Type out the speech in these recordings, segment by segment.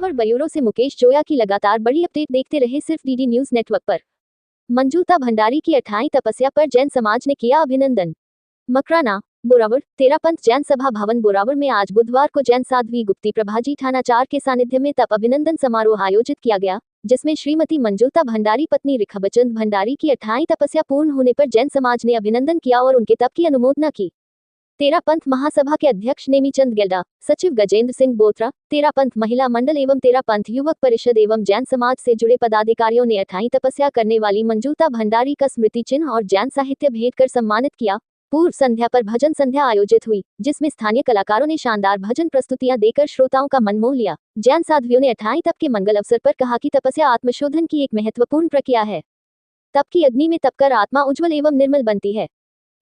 Peshawar bureau से मुकेश जोया की लगातार बड़ी अपडेट देखते रहे सिर्फ डीडी न्यूज नेटवर्क पर। मंजूता भंडारी की 28 तपस्या पर जैन समाज ने किया अभिनंदन। मकराना, बोरावड़, तेरापंथ जैन सभा भवन बोरावड़ में आज बुधवार को जैन साध्वी गुप्ती प्रभाजी थाना 4 के सानिध्य में तप अभिनंदन समारोह आयोजित किया गया, जिसमें श्रीमती मंजूता भंडारी पत्नी रिखबचंद भंडारी की 28 तपस्या पूर्ण होने पर जैन समाज ने अभिनंदन किया और उनके तप की अनुमोदना की। तेरापंथ महासभा के अध्यक्ष नेमीचंद गेल्डा, सचिव गजेंद्र सिंह बोत्रा, तेरापंथ महिला मंडल एवं तेरापंथ युवक परिषद एवं जैन समाज से जुड़े पदाधिकारियों ने 28 तपस्या करने वाली मंजूता भंडारी का स्मृति चिन्ह और जैन साहित्य भेंट कर सम्मानित किया। पूर्व संध्या पर भजन संध्या आयोजित हुई, जिसमें स्थानीय कलाकारों ने शानदार भजन प्रस्तुतियां देकर श्रोताओं का मन मोह लिया। जैन साध्वियों ने 28 तप के मंगल अवसर पर कहा कि तपस्या आत्मशोधन की एक महत्वपूर्ण प्रक्रिया है। तप की अग्नि में तपकर आत्मा उज्जवल एवं निर्मल बनती है।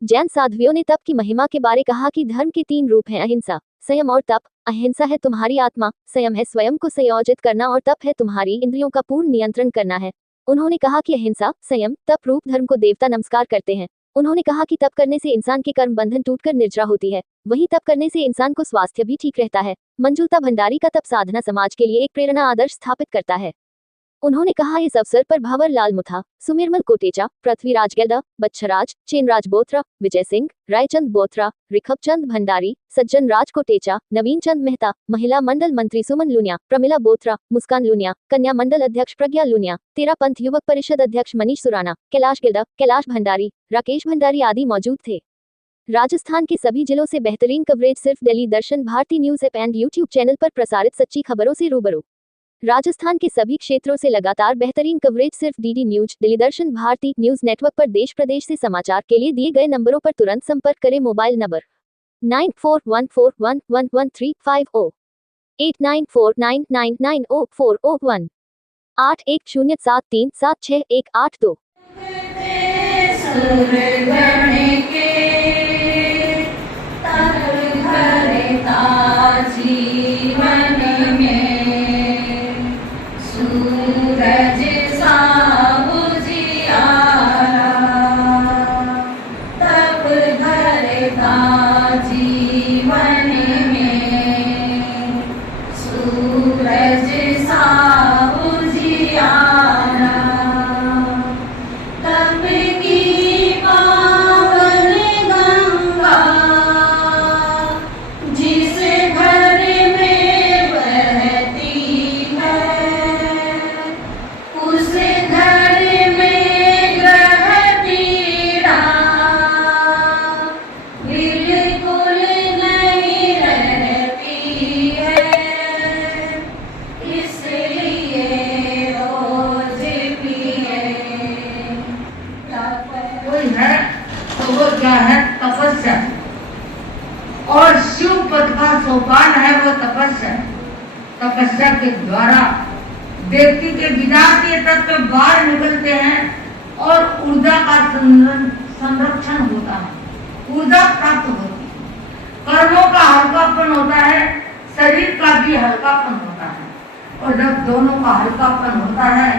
जैन साध्वियों ने तप की महिमा के बारे कहा कि धर्म के 3 रूप हैं, अहिंसा, संयम और तप। अहिंसा है तुम्हारी आत्मा, संयम है स्वयं को संयोजित करना और तप है तुम्हारी इंद्रियों का पूर्ण नियंत्रण करना है। उन्होंने कहा कि अहिंसा, संयम, तप रूप धर्म को देवता नमस्कार करते हैं। उन्होंने कहा कि तप करने से इंसान के कर्म बंधन टूटकर निर्जरा होती है, वहीं तप करने से इंसान को स्वास्थ्य भी ठीक रहता है। मंजूता भंडारी का तप साधना समाज के लिए एक प्रेरणा आदर्श स्थापित करता है। उन्होंने कहा इस अवसर पर भंवर लाल मुथा, सुमिरमल कोटेचा, पृथ्वीराज गेल्डा, बच्छराज, चेनराज बोत्रा, विजय सिंह, रायचंद बोत्रा, रिखबचंद भंडारी, सज्जन राज कोटेचा, नवीन चंद मेहता, महिला मंडल मंत्री सुमन लुनिया, प्रमिला बोत्रा, मुस्कान लुनिया, कन्या मंडल अध्यक्ष प्रज्ञा लुनिया, तेरापंथ युवक परिषद अध्यक्ष मनीष सुराना, कैलाश गेल्डा, कैलाश भंडारी, राकेश भंडारी आदि मौजूद थे। राजस्थान के सभी जिलों से बेहतरीन कवरेज सिर्फ Delhi Darshan Bharti news app and YouTube channel पर प्रसारित सच्ची खबरों से रूबरू। राजस्थान के सभी क्षेत्रों से लगातार बेहतरीन कवरेज सिर्फ DD news, Delhi Darshan Bharti news network पर। देश प्रदेश से समाचार के लिए दिए गए नंबरों पर तुरंत संपर्क करें। Mobile number 9414111350, 8949990401, 8107376182। वो क्या है? तपस्या। और शिव पद का सोपान है वो तपस्या। तपस्या के द्वारा व्यक्ति के विनाशीय तत्व बाहर निकलते हैं और ऊर्जा का संरक्षण होता है, ऊर्जा प्राप्त होती है, कर्मों का हल्कापन होता है, शरीर का भी हल्कापन होता है। और जब दोनों का हल्कापन होता है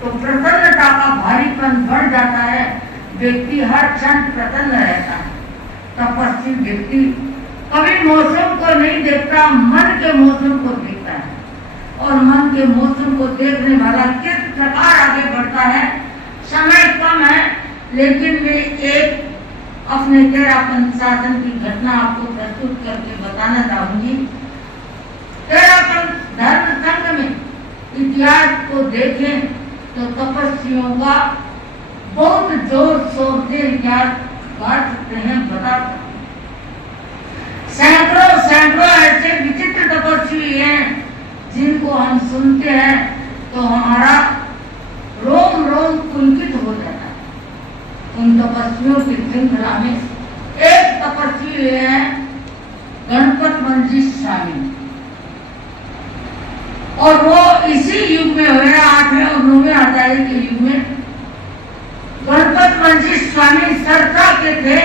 तो प्रसन्नता का भारीपन बढ़ जाता है, व्यक्ति हर क्षण प्रसन्न रहता है। तपस्वी व्यक्ति कभी मौसम को नहीं देखता, मन के मौसम को देखता है और मन के मौसम को देखने वाला किस प्रकार आगे बढ़ता है। समय कम है, लेकिन मैं एक अपने तेरापंथ शासन की घटना आपको प्रस्तुत करके बताना चाहूंगी। तेरापंथ धर्म संघ में इतिहास को देखें तो तपस्वियों का बहुत जोर शोर से इतिहास बांट सकते हैं, बता सकते हैं। सैकड़ों ऐसे विचित्र तपस्वी हैं जिनको हम सुनते हैं तो हमारा रोम रोम पुलकित हो जाता है। उन तपस्वियों की श्रृंखला में एक तपस्वी है गणपत मंजी स्वामी, और वो इसी युग में हुए 8वें और 9वें आचार्य के युग में। गणपत मंजी स्वामी सरसा के थे,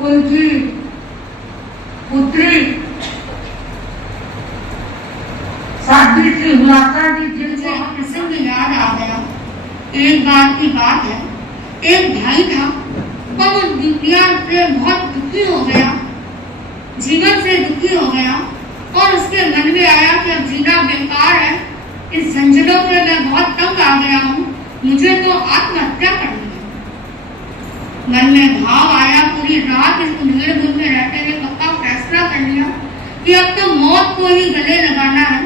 उनकी पुत्री साध्वी श्री हुलासा जी, जिनसे प्रसंग याद आ गया। एक बार की बात है, एक भाई था, वो दुनिया से बहुत दुखी हो गया, जीवन से दुखी हो गया और उसके मन में आया कि अब जीना बेकार है, इस झंझटों में मैं बहुत तंग आ गया हूँ, मुझे तो आत्महत्या करनी है। मन में भाव आया, पूरी रात इस उधेड़ बुन में रहते हुए पक्का फैसला कर लिया कि अब तो मौत को ही गले लगाना है।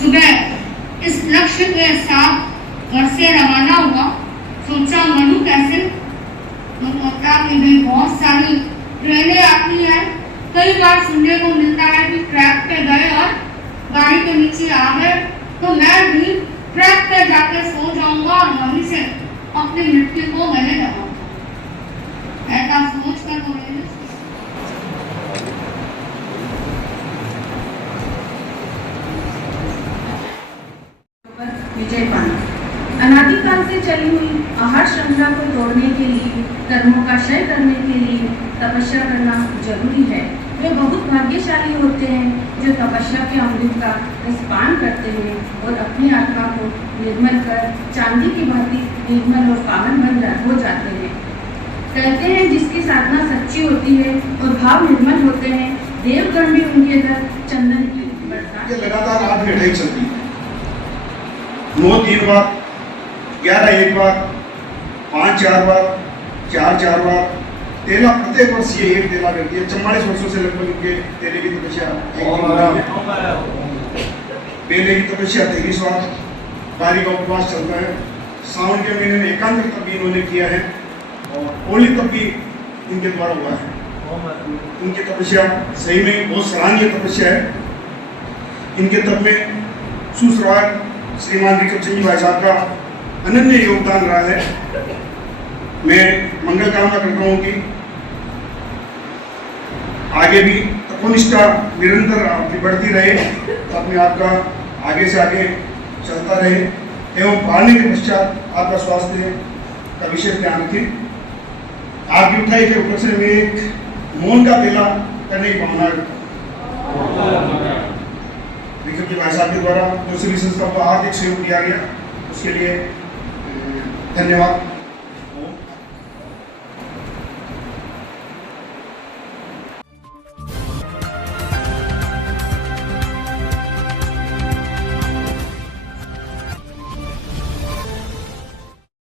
सुबह इस लक्ष्य के साथ घर से रवाना हुआ। सोचा मनु कैसे, तो पता कि भाई बहुत सारी ट्रेनें आती हैं, कई बार सुनने को मिलता है कि ट्रैक पे गए और गाड़ी के नीचे आ गए, तो मैं भी ट्रैक पे जाकर सो जाऊंगा और वहीं से अपनी मृत्यु को गले लगाऊंगा। ऐसा सोच कर वो विजय पांडे। अनादिकाल से चली हुई आहार श्रृंखला को तोड़ने के लिए, कर्मों का क्षय करने के लिए तपस्या करना जरूरी है। वे बहुत भाग्यशाली होते हैं जो तपस्या के अमृत का रसपान करते हैं और अपनी आत्मा को निर्मल कर चांदी की भांति निर्मल और पावन बन हो जाते हैं। कहते हैं जिसकी साधना सच्ची होती है और भाव निर्मल होते हैं, देवगण भी उनके अंदर चंदन की बरसात। लगातार 8 लड़ाई चलती है, 9 3 बार, 11 1 बार, 5 4 बार, 4 4 बार, तेला प्रत्येक वर्ष ये एक तेला करती है। 44 वर्षों से लगभग इनके तेले की तपस्या बेले की तपस्या 23 बार, बारी का उपवास चलता है। सावन के महीने में एकांत तप भी इन्होंने किया है और होली तप भी इनके द्वारा हुआ है। इनकी तपस्या सही में बहुत सराहनीय तपस्या है। इनके तप में सुश्राव श्रीमान रिकब सिंह भाई साहब का अनन्य योगदान रहा है। मैं मंगल कामना करता हूँ कि आगे भी तपोनिष्ठा निरंतर आपकी बढ़ती रहे, अपने आप का आगे से आगे चलता रहे एवं पालने के पश्चात आपका स्वास्थ्य का विशेष ध्यान रखें। आपकी उठाई के उपलक्ष्य में एक मौन का तेला करने की भावना रिकब जी भाई साहब के द्वारा जो सभी संस्था को आर्थिक सहयोग दिया गया, उसके लिए धन्यवाद।